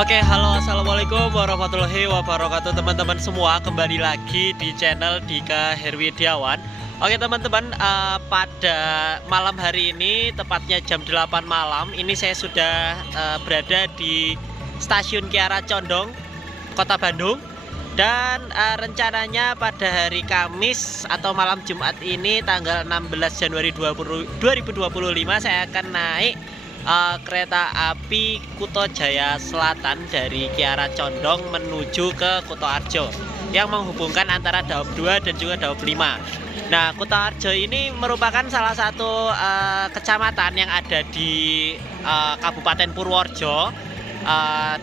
Oke, halo, assalamualaikum warahmatullahi wabarakatuh teman-teman semua. Kembali lagi di channel Dika Herwidiawan. Oke teman-teman, pada malam hari ini, tepatnya jam 8 malam, ini saya sudah berada di Stasiun Kiara Condong, Kota Bandung. Dan rencananya pada hari Kamis atau malam Jumat ini, tanggal 16 Januari 2025, saya akan naik kereta api Kuto Jaya Selatan dari Kiara Condong menuju ke Kuto Arjo yang menghubungkan antara Daop 2 dan juga Daop 5. Nah, Kuto Arjo ini merupakan salah satu kecamatan yang ada di Kabupaten Purworejo,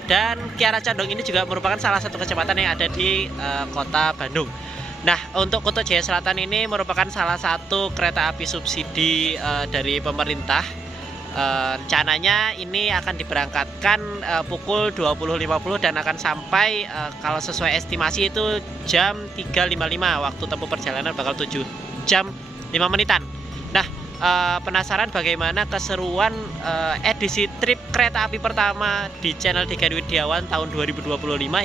dan Kiara Condong ini juga merupakan salah satu kecamatan yang ada di Kota Bandung. Nah, untuk Kuto Jaya Selatan ini merupakan salah satu kereta api subsidi dari pemerintah. Rencananya ini akan diberangkatkan pukul 20.50 dan akan sampai kalau sesuai estimasi itu jam 3.55. Waktu tempuh perjalanan bakal 7 jam 5 menitan. Nah, penasaran bagaimana keseruan edisi trip kereta api pertama di channel Dika Herwidiawan tahun 2025?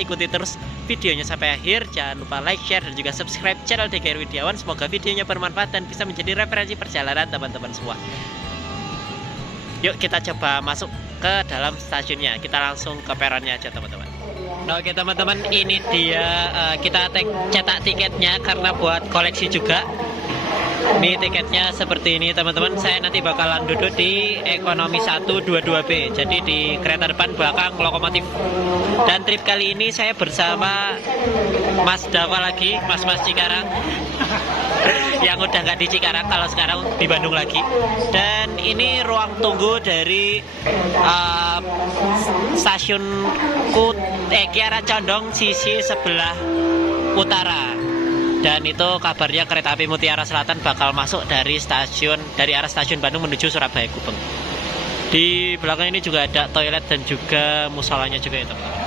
Ikuti terus videonya sampai akhir. Jangan lupa like, share, dan juga subscribe channel Dika Herwidiawan. Semoga videonya bermanfaat dan bisa menjadi referensi perjalanan teman-teman semua. Yuk kita coba masuk ke dalam stasiunnya. Kita langsung ke peronnya aja teman-teman. Oke teman-teman, ini dia kita cetak tiketnya karena buat koleksi juga. Ini tiketnya seperti ini teman-teman. Saya nanti bakalan duduk di ekonomi 122B. Jadi di kereta depan belakang lokomotif. Dan trip kali ini saya bersama Mas Dava lagi, Mas-mas Cikarang. Yang udah nggak di Cikarang, kalau sekarang di Bandung lagi. Dan ini ruang tunggu dari stasiun Kiara Condong sisi sebelah utara. Dan itu kabarnya kereta api Mutiara Selatan bakal masuk dari arah stasiun Bandung menuju Surabaya Gubeng. Di belakang ini juga ada toilet dan juga musolanya juga ya teman-teman.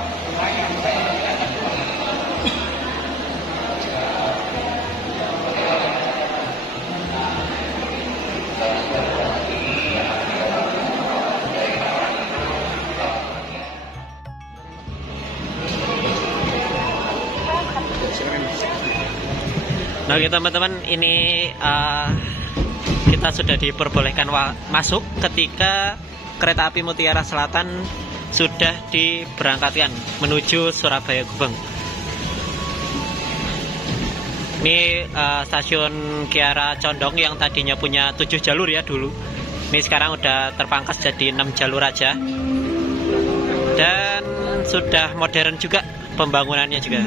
Nah teman-teman, ini kita sudah diperbolehkan masuk ketika kereta api Mutiara Selatan sudah diberangkatkan menuju Surabaya Gubeng. Ini stasiun Kiara Condong yang tadinya punya 7 jalur ya dulu. Ini sekarang udah terpangkas jadi 6 jalur aja. Dan sudah modern juga pembangunannya juga.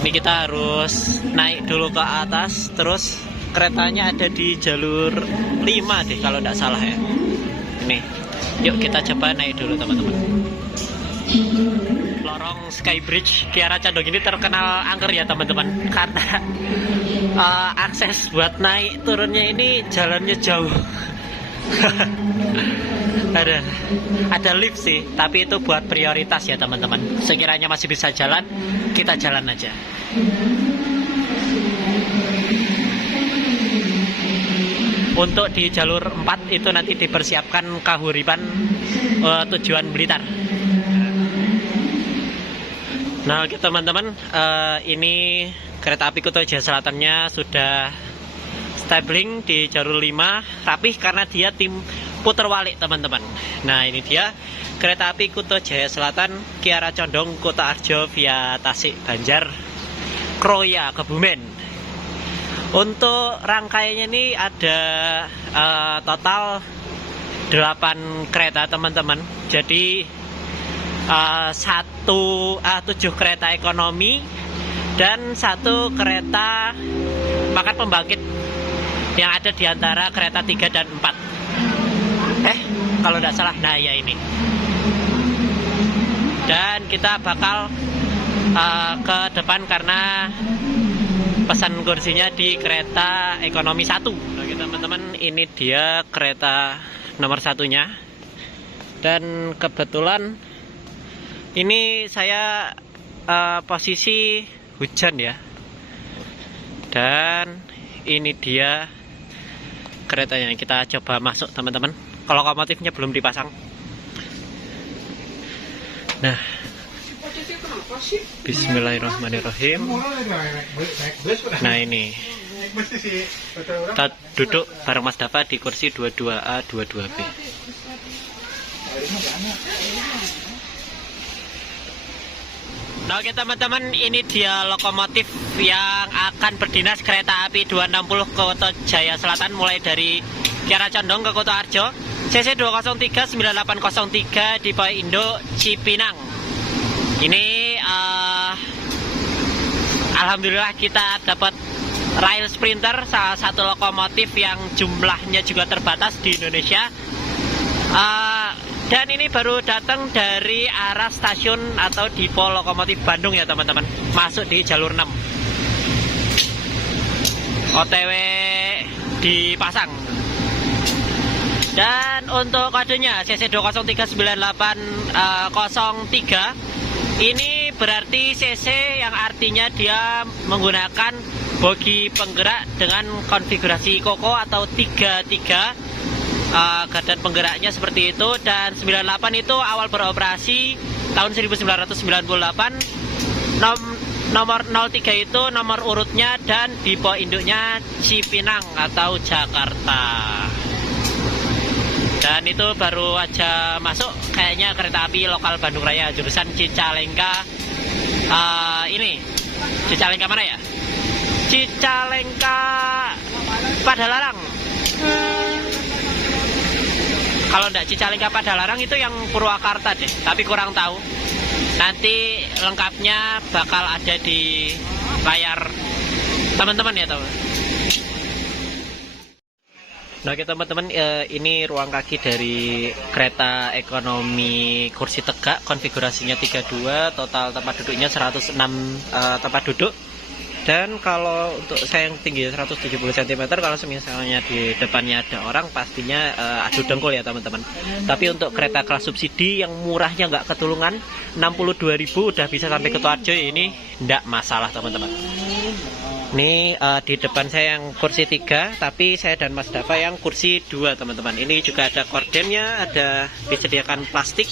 Ini kita harus naik dulu ke atas, terus keretanya ada di jalur 5 deh kalau tidak salah ya. Ini, yuk kita coba naik dulu teman-teman. Lorong Skybridge Kiara Condong ini terkenal angker ya teman-teman, karena akses buat naik turunnya ini jalannya jauh. ada lift sih, tapi itu buat prioritas ya teman-teman. Sekiranya masih bisa jalan, kita jalan aja. Untuk di jalur 4 itu nanti dipersiapkan Kahuripan tujuan Blitar. Nah oke teman-teman, ini kereta api Kuto Jaya Selatannya sudah stabling di jalur 5, rapih karena dia tim puter walik teman-teman. Nah ini dia kereta api Kuto Jaya Selatan Kiara Condong Kuto Arjo via Tasik Banjar Kroya Kebumen. Untuk rangkaiannya ini ada total 8 kereta teman-teman. Jadi 7 kereta ekonomi dan 1 kereta paket pembangkit yang ada di antara kereta 3 dan 4. Kalau tidak salah, nah ya ini. Dan kita bakal ke depan karena pesan kursinya di kereta ekonomi 1. Oke teman-teman, ini dia kereta nomor 1-nya. Dan kebetulan ini saya posisi hujan ya. Dan ini dia keretanya. Kita coba masuk teman-teman. Lokomotifnya belum dipasang. Nah, bismillahirrahmanirrahim. Nah ini kita duduk bareng Mas Dava di kursi 22A 22B. Nah oke teman-teman, ini dia lokomotif yang akan berdinas kereta api 260 ke Kuto Jaya Selatan, mulai dari Kiara Condong ke Kuto Arjo, CC 203 9803 di Indo Cipinang. Ini alhamdulillah kita dapat Rail Sprinter, salah satu lokomotif yang jumlahnya juga terbatas di Indonesia. Dan ini baru datang dari arah stasiun atau Dipo Lokomotif Bandung ya teman-teman, masuk di jalur 6, OTW dipasang. Dan untuk kodenya CC 2039803, ini berarti CC yang artinya dia menggunakan bogi penggerak dengan konfigurasi Koko atau 33. Gardan penggeraknya seperti itu. Dan 98 itu awal beroperasi tahun 1998. Nomor 03 itu nomor urutnya dan Dipo induknya Cipinang atau Jakarta. Dan itu baru aja masuk kayaknya kereta api lokal Bandung Raya jurusan Cicalengka. Ini Cicalengka mana ya? Cicalengka Padalarang. Kalau enggak Cicalengka Padalarang itu yang Purwakarta deh, tapi kurang tahu. Nanti lengkapnya bakal ada di layar teman-teman ya teman. Nah oke teman-teman, ini ruang kaki dari kereta ekonomi kursi tegak, konfigurasinya 32, total tempat duduknya 106 tempat duduk. Dan kalau untuk saya yang tinggi 170 cm, kalau misalnya di depannya ada orang pastinya adu dengkul ya teman-teman. Tapi untuk kereta kelas subsidi yang murahnya nggak ketulungan, 62.000 udah bisa sampai ke Tuarjo, ini nggak masalah teman-teman. Ini di depan saya yang kursi 3, tapi saya dan Mas Dava yang kursi 2 teman-teman. Ini juga ada kordennya, ada disediakan plastik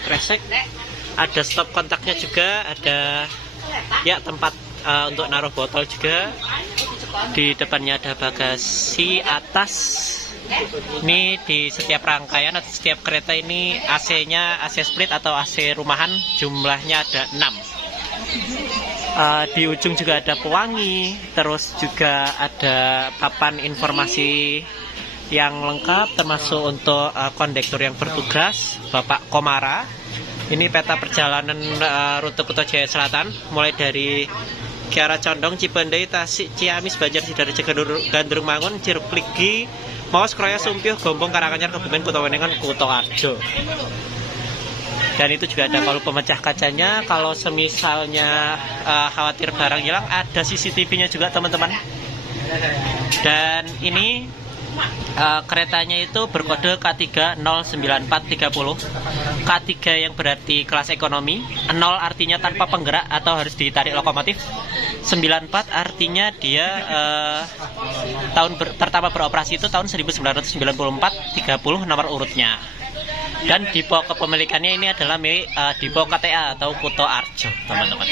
kresek, ada stop kontaknya juga, ada ya tempat untuk naruh botol juga. Di depannya ada bagasi atas. Ini di setiap rangkaian atau setiap kereta ini AC-nya AC split atau AC rumahan, jumlahnya ada 6. Di ujung juga ada pewangi, terus juga ada papan informasi yang lengkap termasuk untuk kondektur yang bertugas, Bapak Komara. Ini peta perjalanan rute Kuto Jaya Selatan, mulai dari Kiara Condong, Cipendei, Tasik, Ciamis, Banjar, Sidoarjo, Gandrung Mangun, Ciruk Ligi, Maos, Kroya, Sumpih, Gombong, Karanganyar, Kebumen, Kuto Wenengan, Kuto Arjo. Dan itu juga ada palu pemecah kacanya. Kalau semisalnya khawatir barang hilang, ada CCTV-nya juga teman-teman. Dan ini keretanya itu berkode K3 09430. K3 yang berarti kelas ekonomi, 0 artinya tanpa penggerak atau harus ditarik lokomotif, 94 artinya dia tahun pertama beroperasi itu tahun 1994, 30 nomor urutnya. Dan Dipo kepemilikannya ini adalah milik Dipo KTA atau Kuto Arjo teman-teman.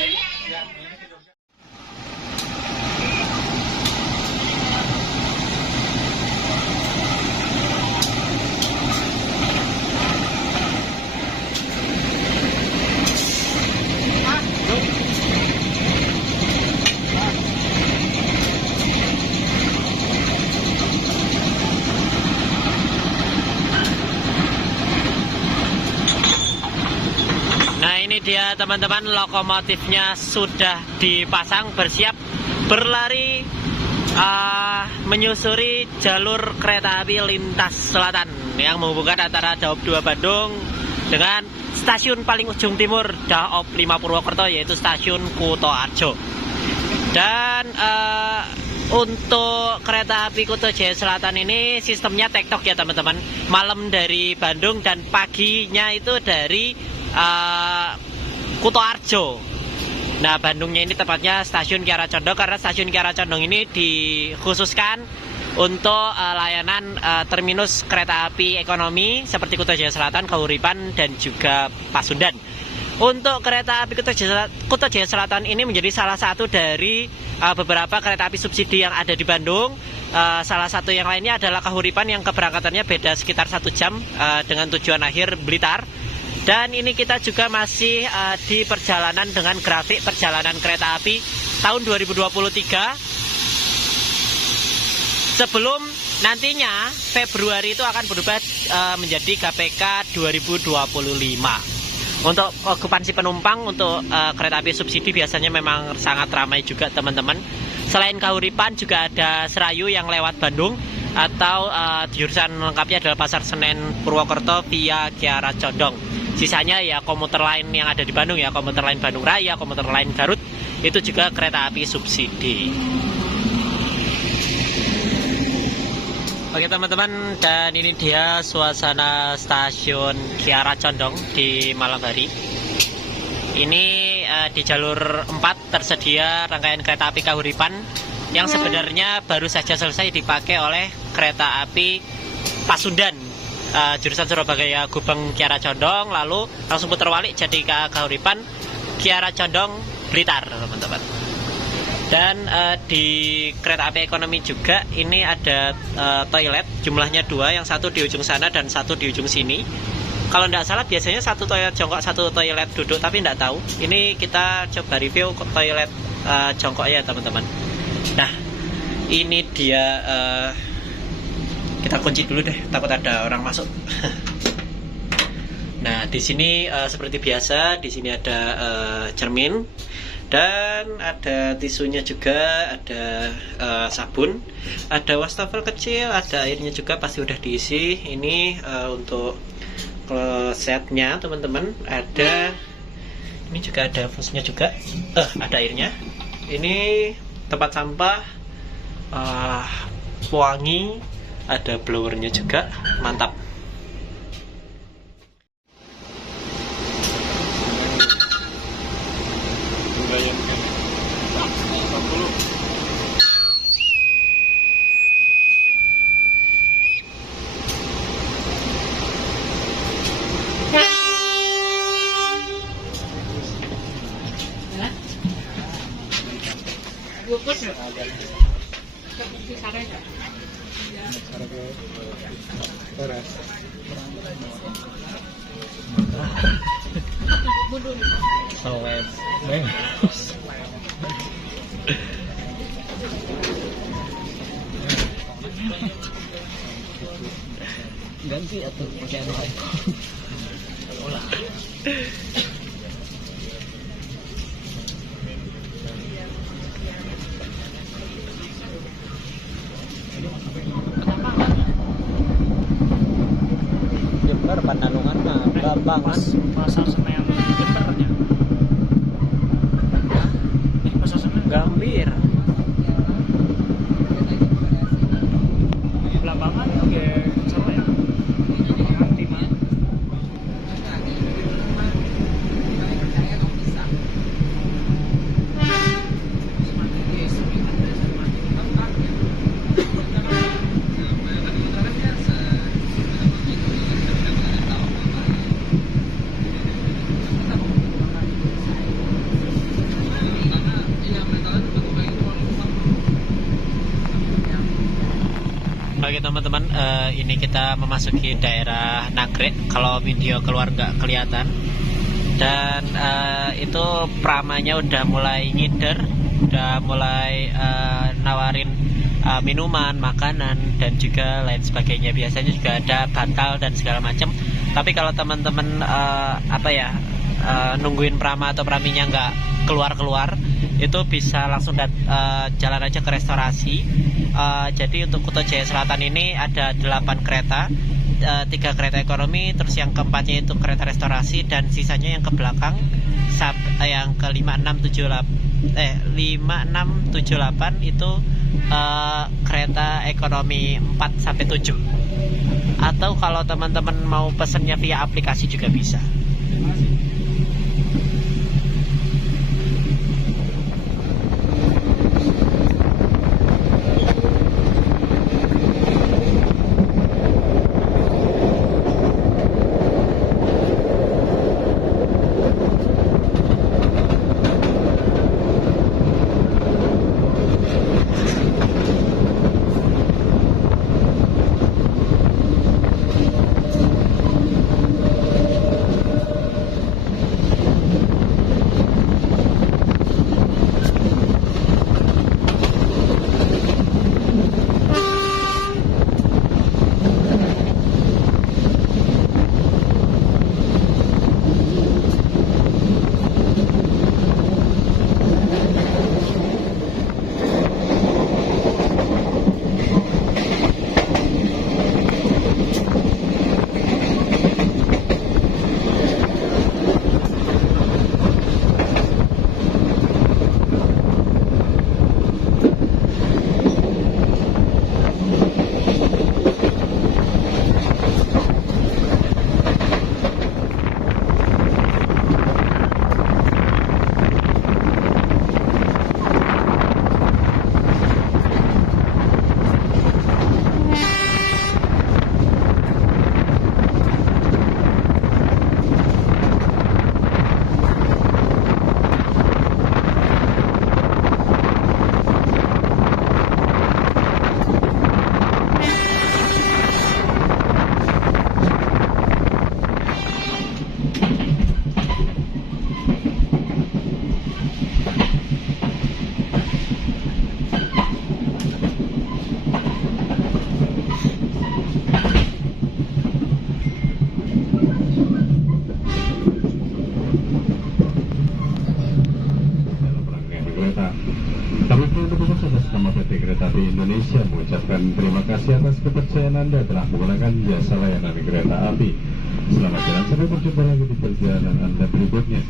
Dia teman-teman, lokomotifnya sudah dipasang, bersiap berlari menyusuri jalur kereta api lintas selatan yang menghubungkan antara Daop 2 Bandung dengan stasiun paling ujung timur Daop 5 Purwokerto, yaitu stasiun Kuto Arjo. Dan untuk kereta api Kuto Jaya Selatan ini sistemnya tektok ya teman-teman, malam dari Bandung dan paginya itu dari Kuto Arjo. Nah Bandungnya ini tepatnya stasiun Kiara Condong, karena stasiun Kiara Condong ini dikhususkan untuk layanan terminus kereta api ekonomi seperti Kuto Jaya Selatan, Kahuripan, dan juga Pasundan. Untuk kereta api Kuto Jaya Selatan ini menjadi salah satu dari beberapa kereta api subsidi yang ada di Bandung. Salah satu yang lainnya adalah Kahuripan yang keberangkatannya beda sekitar 1 jam dengan tujuan akhir Blitar. Dan ini kita juga masih di perjalanan dengan grafik perjalanan kereta api tahun 2023. Sebelum nantinya Februari itu akan berubah menjadi KPK 2025. Untuk okupansi penumpang untuk kereta api subsidi biasanya memang sangat ramai juga teman-teman. Selain Kahuripan juga ada Serayu yang lewat Bandung, atau jurusan lengkapnya adalah Pasar Senen Purwokerto via Kiara Condong. Sisanya ya komuter lain yang ada di Bandung ya, komuter lain Bandung Raya, komuter lain Garut, itu juga kereta api subsidi. Oke teman-teman, dan ini dia suasana stasiun Kiara Condong di malam hari. Ini di jalur 4 tersedia rangkaian kereta api Kahuripan yang sebenarnya baru saja selesai dipakai oleh kereta api Pasundan, jurusan Surabaya Gubeng Kiara Condong, lalu langsung putar balik jadi ke Kahuripan Kiara Condong Blitar teman-teman. Dan di kereta api ekonomi juga ini ada toilet, jumlahnya 2, yang satu di ujung sana dan satu di ujung sini. Kalau tidak salah biasanya satu toilet jongkok, satu toilet duduk, tapi tidak tahu. Ini kita coba review toilet jongkok ya teman-teman. Nah ini dia, kita kunci dulu deh, takut ada orang masuk. Nah di sini seperti biasa, di sini ada cermin. Dan ada tisunya juga, ada sabun, ada wastafel kecil, ada airnya juga pasti udah diisi. Ini untuk klosetnya teman-teman, ada ini juga ada fusnya juga, ada airnya. Ini tempat sampah, wangi, ada blowernya juga, mantap. Ganti atau pakai Jember Panalungan mah gampang kan? Pasar Senen Jembernya. Pasar Senen Gambir. Belambangan oke, sama ya. Nanti mah. Oke teman-teman, ini kita memasuki daerah Nagrek. Kalau video keluar nggak kelihatan. Dan itu pramanya udah mulai ngider, udah mulai nawarin minuman, makanan, dan juga lain sebagainya. Biasanya juga ada bantal dan segala macam. Tapi kalau teman-teman nungguin prama atau praminya nggak keluar-keluar, itu bisa langsung jalan aja ke restorasi. Jadi untuk Kuto Jaya Selatan ini ada 8 kereta, 3 kereta ekonomi, terus yang keempatnya itu kereta restorasi, dan sisanya yang ke belakang yang ke 5678 itu kereta ekonomi 4-7. Atau kalau teman-teman mau pesennya via aplikasi juga bisa. kasih atas kepercayaan Anda telah menggunakan jasa layanan kereta api. Selamat jalan sampai berjumpa lagi di perjalanan Anda berikutnya.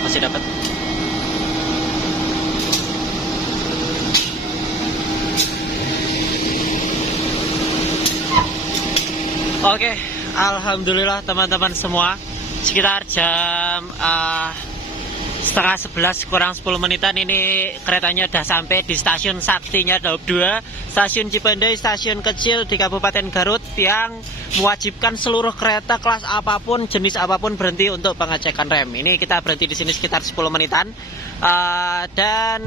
Masih dapat. Oke, alhamdulillah teman-teman semua, sekitar jam setengah 11 kurang 10 menitan ini keretanya udah sampai di stasiun Saktinya Daup 2, stasiun Cipendei, stasiun kecil di Kabupaten Garut yang mewajibkan seluruh kereta kelas apapun, jenis apapun berhenti untuk pengecekan rem. Ini kita berhenti di sini sekitar 10 menitan. Dan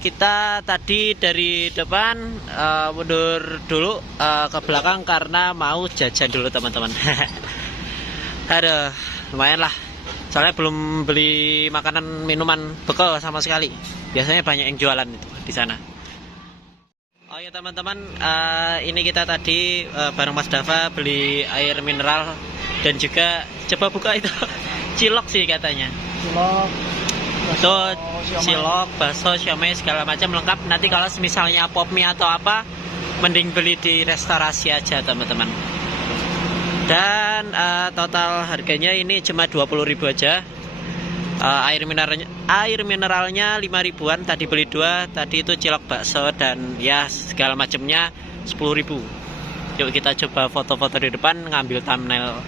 kita tadi dari depan mundur dulu ke belakang karena mau jajan dulu teman-teman. Aduh, lumayan lah. Soalnya belum beli makanan minuman bekal sama sekali. Biasanya banyak yang jualan itu di sana. Oh ya teman-teman, ini kita tadi bareng Mas Dava beli air mineral dan juga coba buka itu cilok sih katanya. Cilok, Itu cilok, bakso, siomay segala macam lengkap. Nanti kalau misalnya pop mie atau apa, mending beli di restorasi aja teman-teman. Dan total harganya ini cuma 20.000 aja. Air mineralnya 5.000-an, tadi beli 2, tadi itu cilok, bakso dan ya segala macamnya 10.000. Yuk kita coba foto-foto di depan, ngambil thumbnail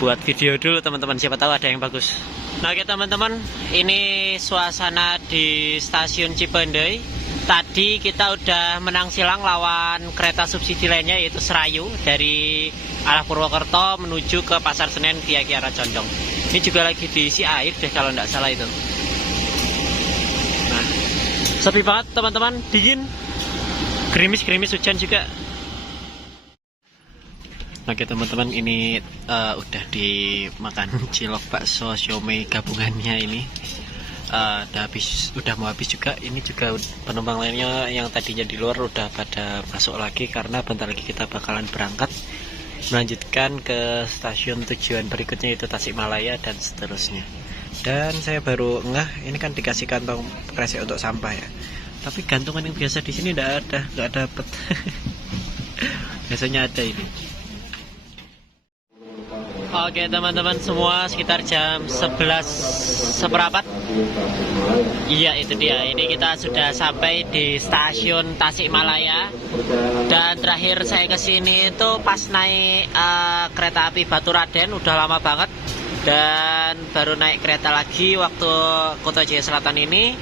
buat video dulu teman-teman, siapa tahu ada yang bagus. Nah oke teman-teman, ini suasana di stasiun Cipendei. Tadi kita udah menang silang lawan kereta subsidi lainnya yaitu Serayu dari arah Purwokerto menuju ke Pasar Senen via Kiara Condong. Ini juga lagi diisi air deh kalau nggak salah itu. Nah, sepi banget teman-teman, dingin, gerimis-gerimis hujan juga. Oke teman-teman, ini udah dimakan cilok, bakso, siomay gabungannya ini. Udah mau habis juga. Ini juga penumpang lainnya yang tadinya di luar udah pada masuk lagi karena bentar lagi kita bakalan berangkat melanjutkan ke stasiun tujuan berikutnya yaitu Tasikmalaya dan seterusnya. Dan saya baru ini kan dikasih kantong kresek untuk sampah ya, tapi gantungan yang biasa di sini nggak dapet. Biasanya ada ini. Oke teman-teman semua, sekitar jam 11 seperempat. Iya itu dia, ini kita sudah sampai di stasiun Tasikmalaya. Dan terakhir saya kesini itu pas naik kereta api Baturaden, udah lama banget. Dan baru naik kereta lagi waktu Kota Jaya Selatan ini.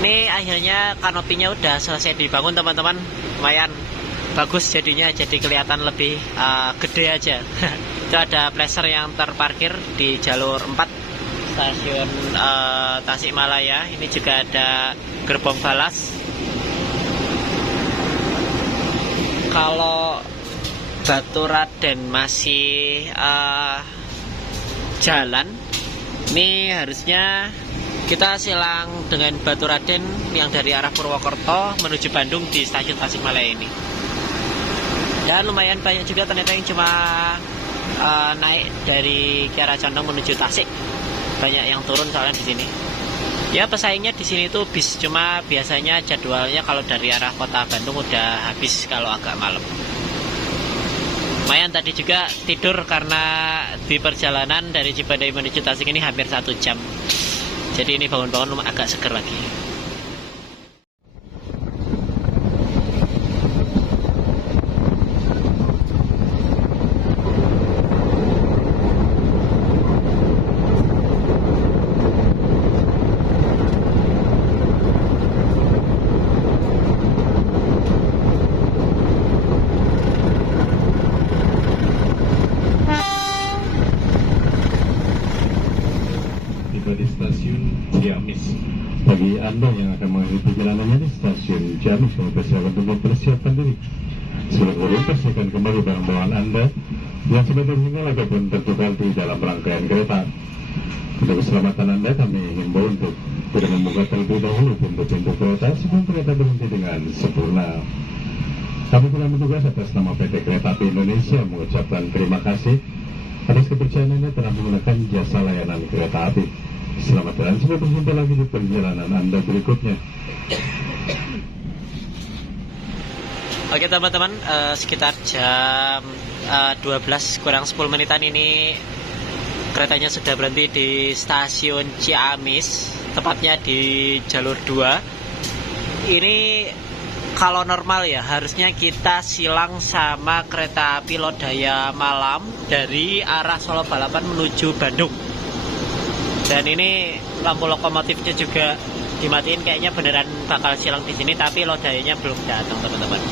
Ini akhirnya kanopinya udah selesai dibangun teman-teman, lumayan bagus jadinya, jadi kelihatan lebih gede aja. Itu ada placer yang terparkir di jalur 4 stasiun Tasikmalaya. Ini juga ada gerbong balas. Kalau Baturaden masih jalan, ini harusnya kita silang dengan Baturaden yang dari arah Purwokerto menuju Bandung di stasiun Tasikmalaya ini. Dan lumayan banyak juga ternyata yang cuma naik dari Kiara Condong menuju Tasik. Banyak yang turun soalnya di sini. Ya pesaingnya di sini tuh bis, cuma biasanya jadwalnya kalau dari arah kota Bandung udah habis kalau agak malam. Lumayan tadi juga tidur karena di perjalanan dari Cipendei menuju Tasik ini hampir 1 jam. Jadi ini bangun-bangun agak seger lagi. Anda yang akan mengakhiri perjalanannya di stasiun Ciamis, kami persilakan untuk mempersiapkan diri. Sebelum turun, pastikan kembali barang bawaan Anda yang sudah tertinggal ataupun tertukar di dalam rangkaian kereta. Untuk keselamatan Anda, kami himbau untuk tidak membuka terlebih dahulu pintu-pintu kereta sebelum kereta berhenti dengan sempurna. Kami telah bertugas atas nama PT Kereta Api Indonesia mengucapkan terima kasih atas kepercayaannya telah menggunakan jasa layanan kereta api. Selamat jalan, sampai berjumpa lagi di perjalanan Anda berikutnya. Oke teman-teman, sekitar jam 12 kurang 10 menitan ini keretanya sudah berhenti di stasiun Ciamis, tepatnya di jalur 2. Ini kalau normal ya harusnya kita silang sama kereta api Lodaya Malam dari arah Solo Balapan menuju Bandung. Dan ini lampu lokomotifnya juga dimatiin, kayaknya beneran bakal silang di sini, tapi lodayanya belum datang teman-teman.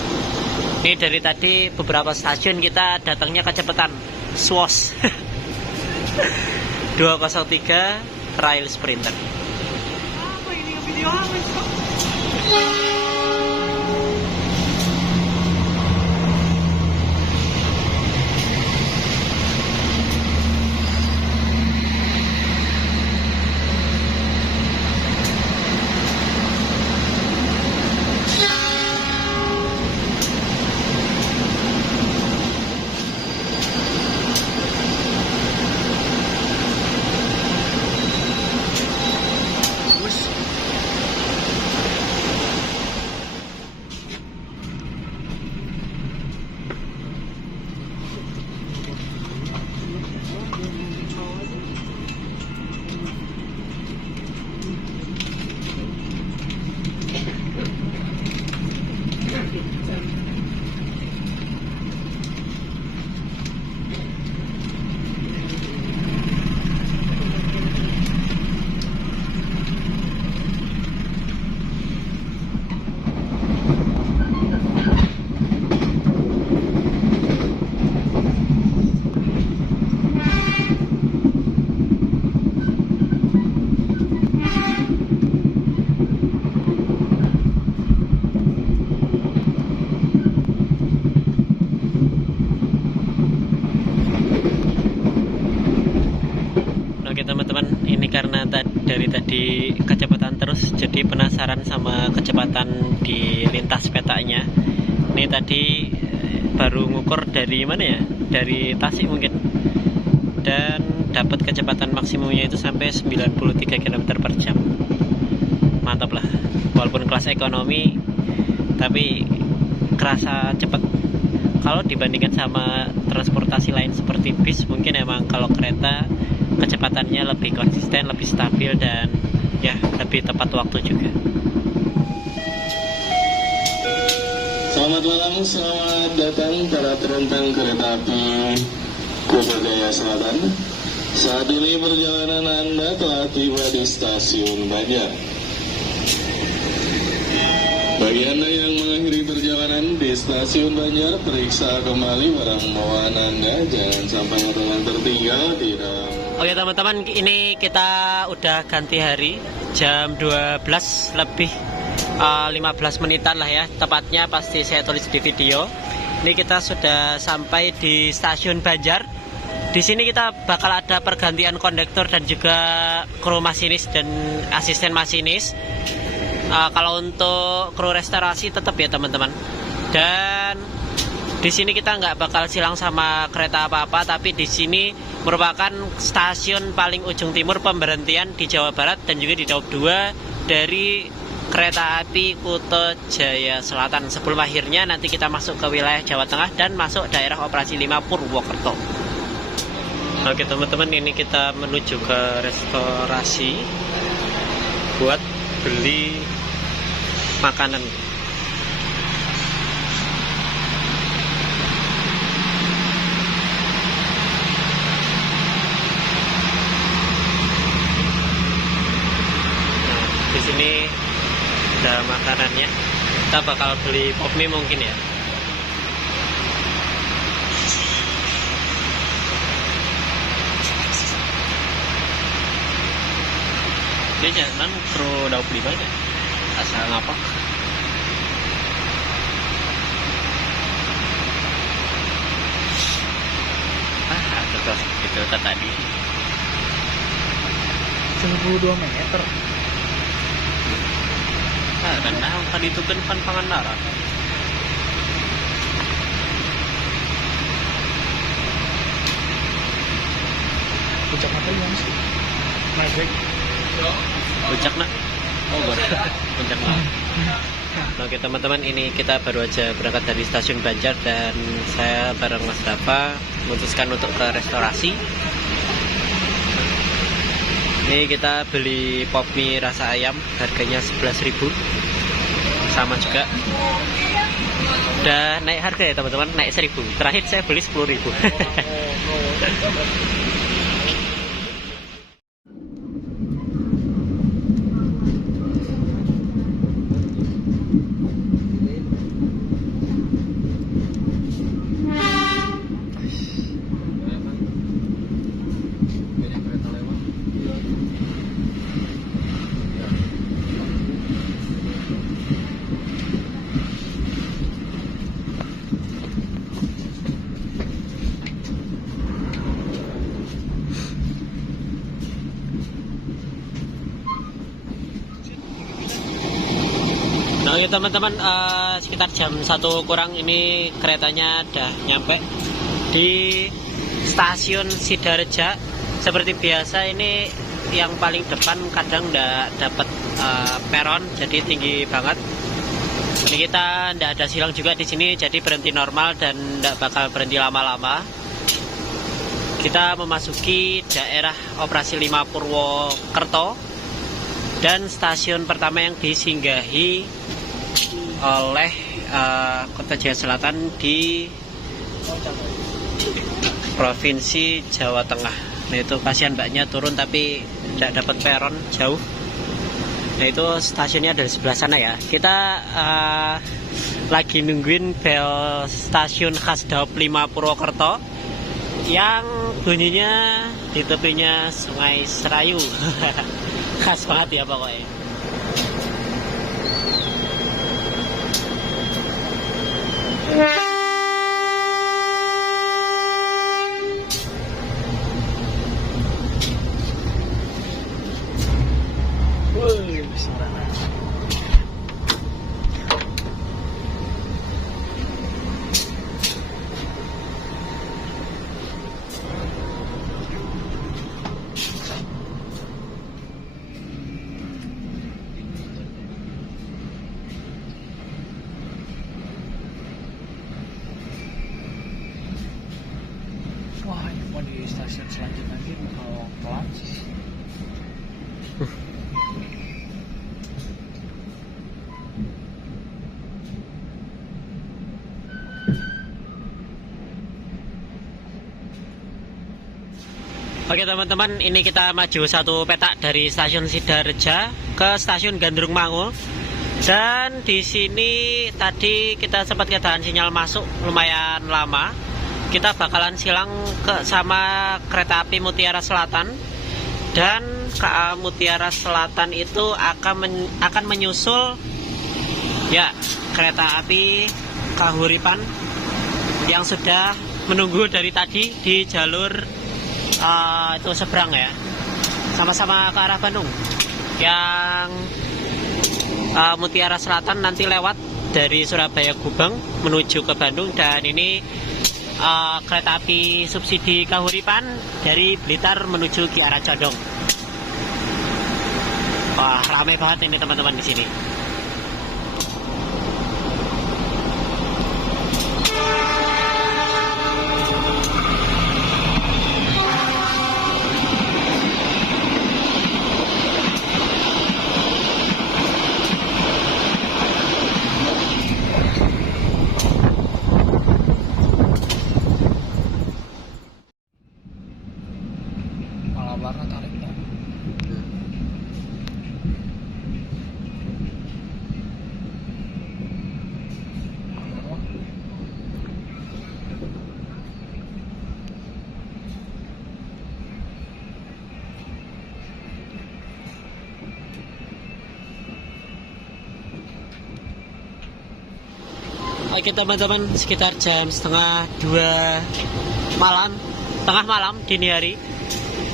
Ini dari tadi beberapa stasiun kita datangnya kecepatan SWOS 203 Rail Sprinter. Apa ini video apa itu? Oke teman-teman, ini karena dari tadi kecepatan terus, jadi penasaran sama kecepatan di lintas petanya. Ini tadi baru ngukur dari mana ya? Dari Tasik mungkin. Dan dapat kecepatan maksimumnya itu sampai 93 km per jam. Mantap lah. Walaupun kelas ekonomi, tapi kerasa cepat. Kalau dibandingkan sama transportasi lain seperti bis, mungkin emang kalau kereta kecepatannya lebih konsisten, lebih stabil, dan ya lebih tepat waktu juga. Selamat malam, selamat datang para penumpang kereta api Kuta Jaya Selatan. Saat ini perjalanan Anda telah tiba di stasiun Banjar. Bagi Anda yang mengakhiri perjalanan di stasiun Banjar, periksa kembali barang bawaan Anda, jangan sampai ada yang tertinggal di dalam. Oke teman-teman, ini kita udah ganti hari, jam 12 lebih 15 menitan lah ya, tepatnya pasti saya tulis di video. Ini kita sudah sampai di stasiun Banjar. Di sini kita bakal ada pergantian kondektur dan juga kru masinis dan asisten masinis. Kalau untuk kru restorasi tetap ya teman-teman. Dan di sini kita nggak bakal silang sama kereta apa-apa, tapi di sini merupakan stasiun paling ujung timur pemberhentian di Jawa Barat dan juga di Daup 2 dari kereta api Kuta Jaya Selatan. Sebelum akhirnya nanti kita masuk ke wilayah Jawa Tengah dan masuk daerah operasi 5 Purwokerto. Oke teman-teman, ini kita menuju ke restorasi buat beli makanan. Di sini ada makanannya. Kita bakal beli pop mie mungkin ya. Dia jangan kru Daup 5 nya. asal ngapa. Terus itu tadi 92 meter. Nah, kan itu kan Pangandaran. Puncak apa yang sih? Naik. Puncak nak? Oh, puncak nak. Oke teman-teman, ini kita baru aja berangkat dari stasiun Banjar dan saya bareng Mas Rafa memutuskan untuk ke restorasi. Ini kita beli pop mie rasa ayam, harganya 11.000, sama juga. Udah naik harga ya teman-teman, naik 1.000. Terakhir saya beli 10.000. Nah oke teman-teman, sekitar jam 1 kurang ini keretanya udah nyampe di stasiun Sidareja. Seperti biasa ini yang paling depan kadang nggak dapat peron, jadi tinggi banget. Ini kita nggak ada silang juga di sini, jadi berhenti normal dan nggak bakal berhenti lama-lama. Kita memasuki daerah operasi 5 Purwokerto dan stasiun pertama yang disinggahi oleh Kota Jaya Selatan di Provinsi Jawa Tengah. Nah itu kasihan mbaknya turun tapi tidak dapat peron, jauh. Nah itu stasiunnya dari sebelah sana ya. Kita lagi nungguin bel stasiun khas Daop 5 Purwokerto yang bunyinya di tepinya Sungai Serayu. Khas banget ya pokoknya. Wah, ini mau di stasiun selanjutnya lagi kalau pelan sih. Oke teman-teman, ini kita maju satu petak dari stasiun Sidareja ke stasiun Gandrung Mangu. Dan di sini tadi kita sempat keadaan sinyal masuk lumayan lama. Kita bakalan silang sama kereta api Mutiara Selatan. Dan KA Mutiara Selatan itu akan menyusul ya kereta api Kahuripan yang sudah menunggu dari tadi di jalur itu seberang ya, sama-sama ke arah Bandung. Yang Mutiara Selatan nanti lewat dari Surabaya Gubeng menuju ke Bandung, dan ini kereta api subsidi Kahuripan dari Blitar menuju ke arah Condong. Wah, ramai banget ini teman-teman di sini. Warna tariknya. Oke teman-teman, sekitar jam setengah 2 malam, tengah malam dini hari.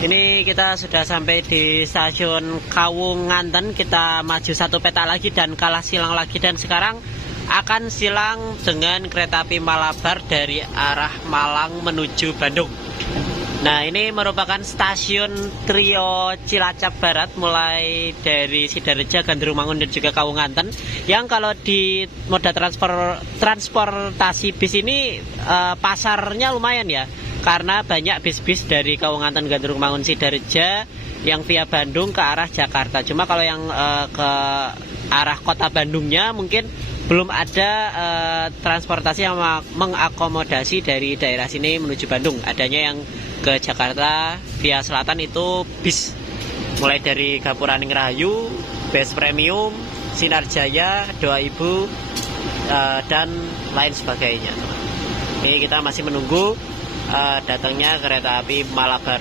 Ini kita sudah sampai di stasiun Kawunganten. Kita maju 1 peta lagi dan kalah silang lagi, dan sekarang akan silang dengan kereta api Malabar dari arah Malang menuju Bandung. Nah, ini merupakan stasiun trio Cilacap Barat, mulai dari Sidareja, Ganderumangun, dan juga Kawunganten. Yang kalau di moda transportasi bis ini pasarnya lumayan ya, karena banyak bis-bis dari Kawunganten, Ganderumangun, Sidareja yang via Bandung ke arah Jakarta. Cuma kalau yang ke arah kota Bandungnya mungkin belum ada transportasi yang mengakomodasi dari daerah sini menuju Bandung. Adanya yang ke Jakarta via selatan itu bis, mulai dari Gapuraning Rahayu, Best Premium, Sinar Jaya, Doa Ibu, dan lain sebagainya. Ini kita masih menunggu datangnya kereta api Malabar.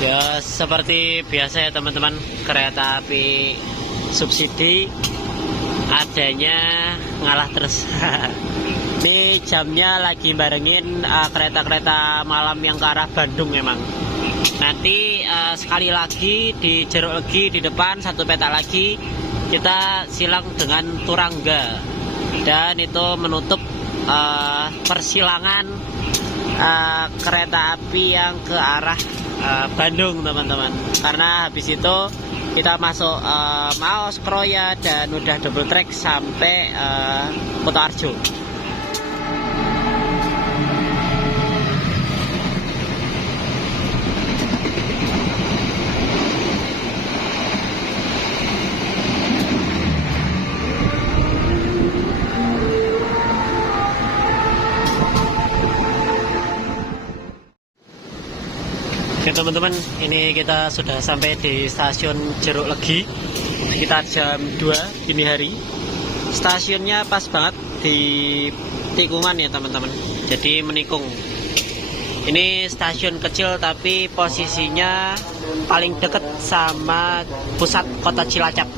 Ya, seperti biasa ya teman-teman, kereta api subsidi adanya ngalah terus. Ini jamnya lagi barengin kereta-kereta malam yang ke arah Bandung memang. Nanti sekali lagi di Jeruk Legi di depan 1 peta lagi kita silang dengan Turangga, dan itu menutup persilangan kereta api yang ke arah Bandung teman-teman. Karena habis itu kita masuk Maos, Kroya, dan udah double track sampai Kutoarjo. Oke teman-teman, ini kita sudah sampai di stasiun Jeruk Legi sekitar jam 2 dini hari. Stasiunnya pas banget di tikungan ya teman-teman, jadi menikung. Ini stasiun kecil tapi posisinya paling dekat sama pusat kota Cilacap,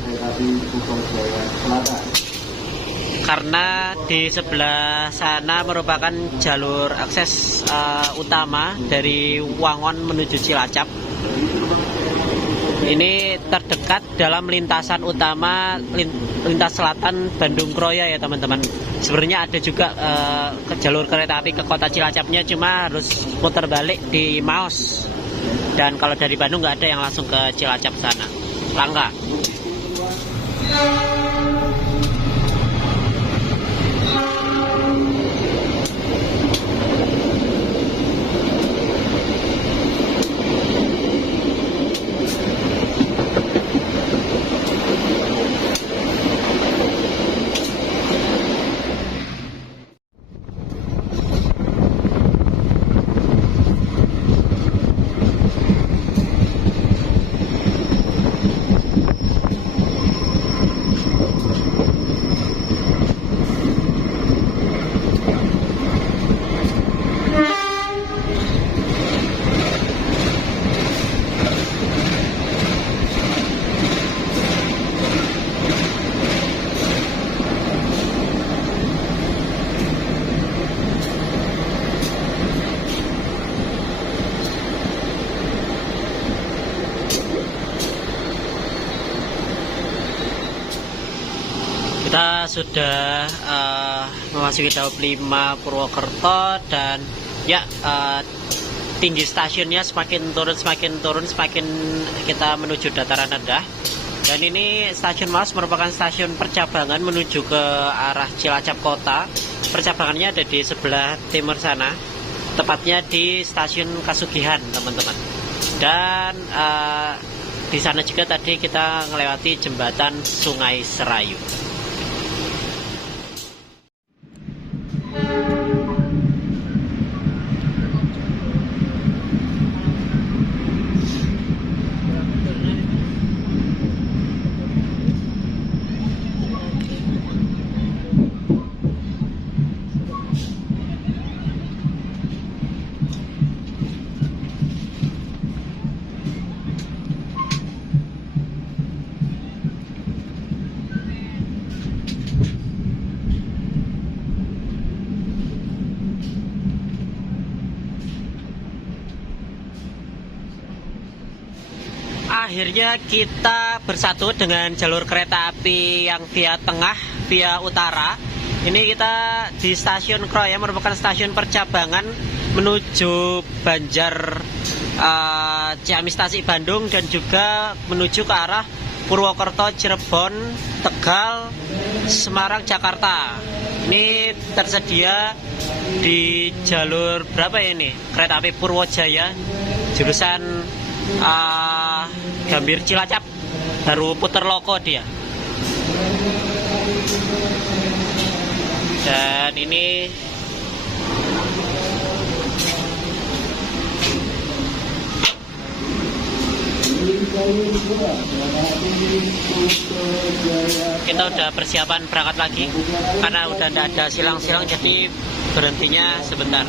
karena di sebelah sana merupakan jalur akses utama dari Wangon menuju Cilacap. Ini terdekat dalam lintasan utama lintas selatan Bandung Kroya ya teman-teman. Sebenarnya ada juga jalur kereta api ke kota Cilacapnya, cuma harus putar balik di Maos. Dan kalau dari Bandung nggak ada yang langsung ke Cilacap sana, langka. Kita sudah memasuki Daup 5 Purwokerto, dan ya tinggi stasiunnya semakin turun semakin kita menuju dataran rendah. Dan ini stasiun Maos merupakan stasiun percabangan menuju ke arah Cilacap kota. Percabangannya ada di sebelah timur sana, tepatnya di stasiun Kasugihan teman-teman. Dan di sana juga tadi kita melewati jembatan Sungai Serayu. akhirnya kita bersatu dengan jalur kereta api yang via tengah, via utara. Ini kita di stasiun Kroya, merupakan stasiun percabangan menuju Banjar, Ciamis, Tasik, Bandung, dan juga menuju ke arah Purwokerto, Cirebon, Tegal, Semarang, Jakarta. Ini tersedia di jalur berapa ya ini? Kereta api Purwojaya, jurusan Gambir Cilacap, baru puter loko dia. Dan ini kita udah persiapan berangkat lagi karena udah tidak ada silang-silang, jadi berhentinya sebentar.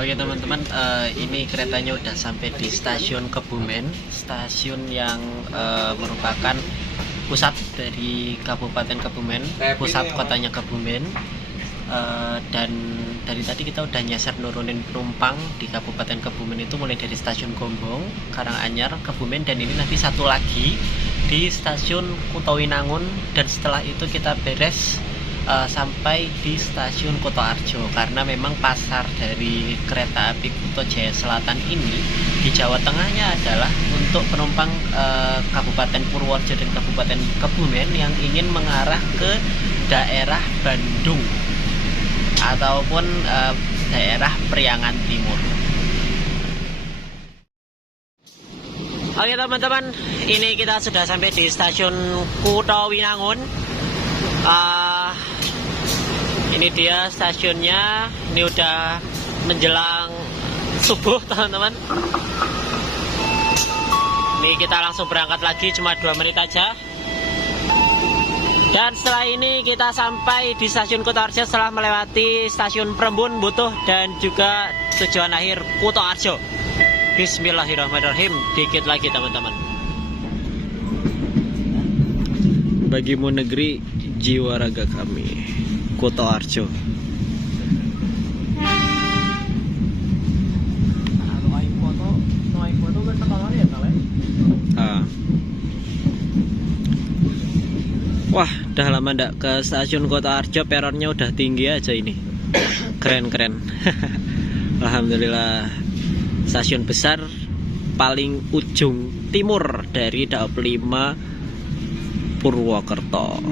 Oke teman-teman, ini keretanya udah sampai di stasiun Kebumen, stasiun yang merupakan pusat dari Kabupaten Kebumen, pusat kotanya Kebumen. Dan dari tadi kita udah nyasar nurunin penumpang di Kabupaten Kebumen itu mulai dari stasiun Gombong, Karanganyar, Kebumen, dan ini nanti satu lagi di stasiun Kutowinangun, dan setelah itu kita beres sampai di stasiun Kutoarjo, karena memang pasar dari kereta api Kuto Jaya Selatan ini di Jawa Tengahnya adalah untuk penumpang Kabupaten Purworejo dan Kabupaten Kebumen yang ingin mengarah ke daerah Bandung ataupun daerah Priangan Timur. Oke teman-teman, ini kita sudah sampai di stasiun Kutowinangun. Ini dia stasiunnya. Ini udah menjelang subuh teman-teman. Ini kita langsung berangkat lagi, cuma 2 menit aja. Dan setelah ini kita sampai di stasiun Kutoarjo setelah melewati stasiun Prembun, Butuh, dan juga tujuan akhir Kutoarjo. Bismillahirrahmanirrahim. Dikit lagi teman-teman. Bagimu negeri, jiwa raga kami, Kutoarjo. Wah, udah lama ndak ke stasiun Kutoarjo, peronnya udah tinggi aja ini. Keren-keren. Alhamdulillah, stasiun besar paling ujung timur dari Daop 5 Purwokerto.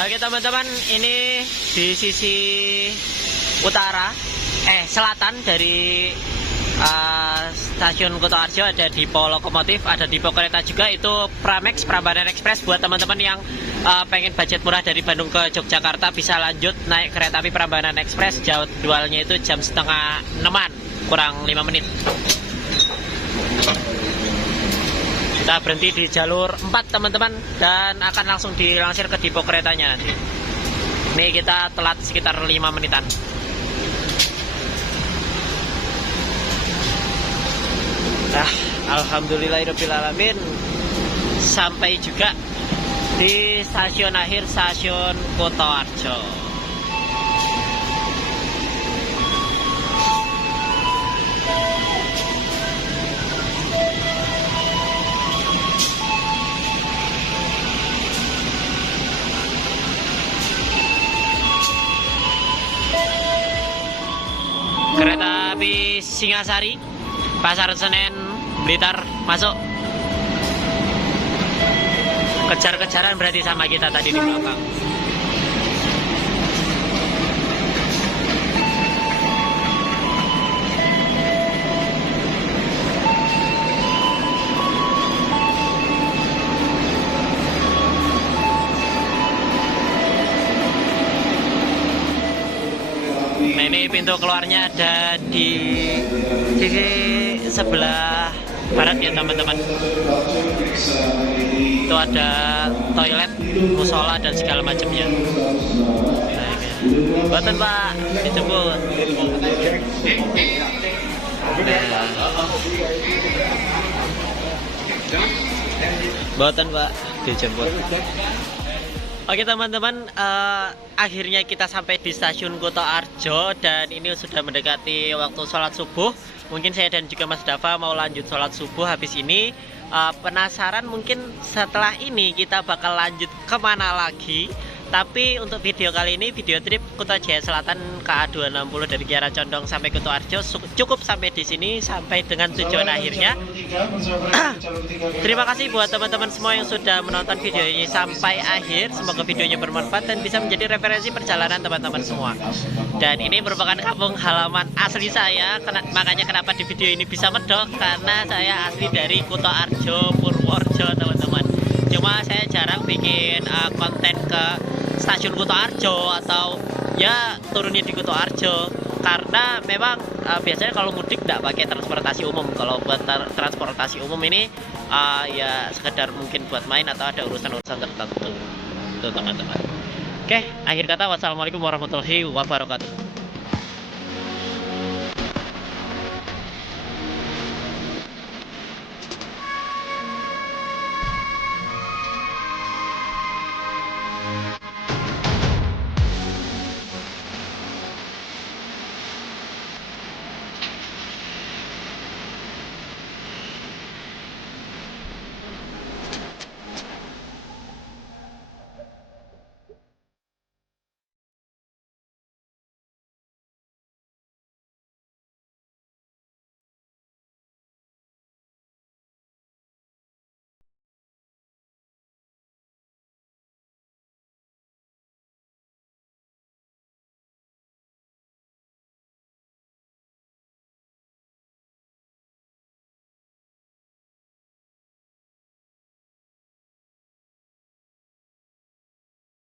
Oke teman-teman, ini di sisi utara, selatan dari stasiun Kutoarjo ada depo lokomotif, ada depo kereta juga, itu Pramex, Prambanan Express. Buat teman-teman yang pengen budget murah dari Bandung ke Yogyakarta bisa lanjut naik kereta api Prambanan Express. Jadwalnya itu jam setengah 6-an, kurang 5 menit. Kita berhenti di jalur 4 teman-teman, dan akan langsung dilansir ke depo keretanya nanti. Ini kita telat sekitar 5 menitan. Alhamdulillahirrahmanirrahim, sampai juga di stasiun akhir, stasiun Kutoarjo. Kereta api Singasari, Pasar Senen, Blitar masuk. Kejar-kejaran berarti sama kita tadi di belakang. Nah, ini pintu keluarnya ada di sisi sebelah barat ya teman-teman. Itu ada toilet, musola, dan segala macamnya. Buatan Pak, dijemput. Buatan Pak, dijemput. Oke teman-teman, akhirnya kita sampai di stasiun Kutoarjo, dan ini sudah mendekati waktu sholat subuh. Mungkin saya dan juga Mas Dava mau lanjut sholat subuh habis ini. Penasaran mungkin setelah ini kita bakal lanjut kemana lagi. Tapi untuk video kali ini, video trip Kuto Jaya Selatan KA260 dari Kiara Condong sampai Kutoarjo cukup sampai di sini, sampai dengan tujuan akhirnya. Terima kasih buat teman-teman semua yang sudah menonton video ini sampai akhir. Semoga videonya bermanfaat dan bisa menjadi referensi perjalanan teman-teman semua. Dan ini merupakan kampung halaman asli saya, makanya kenapa di video ini bisa medok, karena saya asli dari Kutoarjo, Purworejo teman-teman. Cuma saya jarang bikin konten ke stasiun Kutoarjo atau ya turunnya di Kutoarjo, karena memang biasanya kalau mudik nggak pakai transportasi umum. Kalau buat transportasi umum ini ya sekedar mungkin buat main atau ada urusan-urusan tertentu tuh teman-teman. Oke, akhir kata wassalamualaikum warahmatullahi wabarakatuh.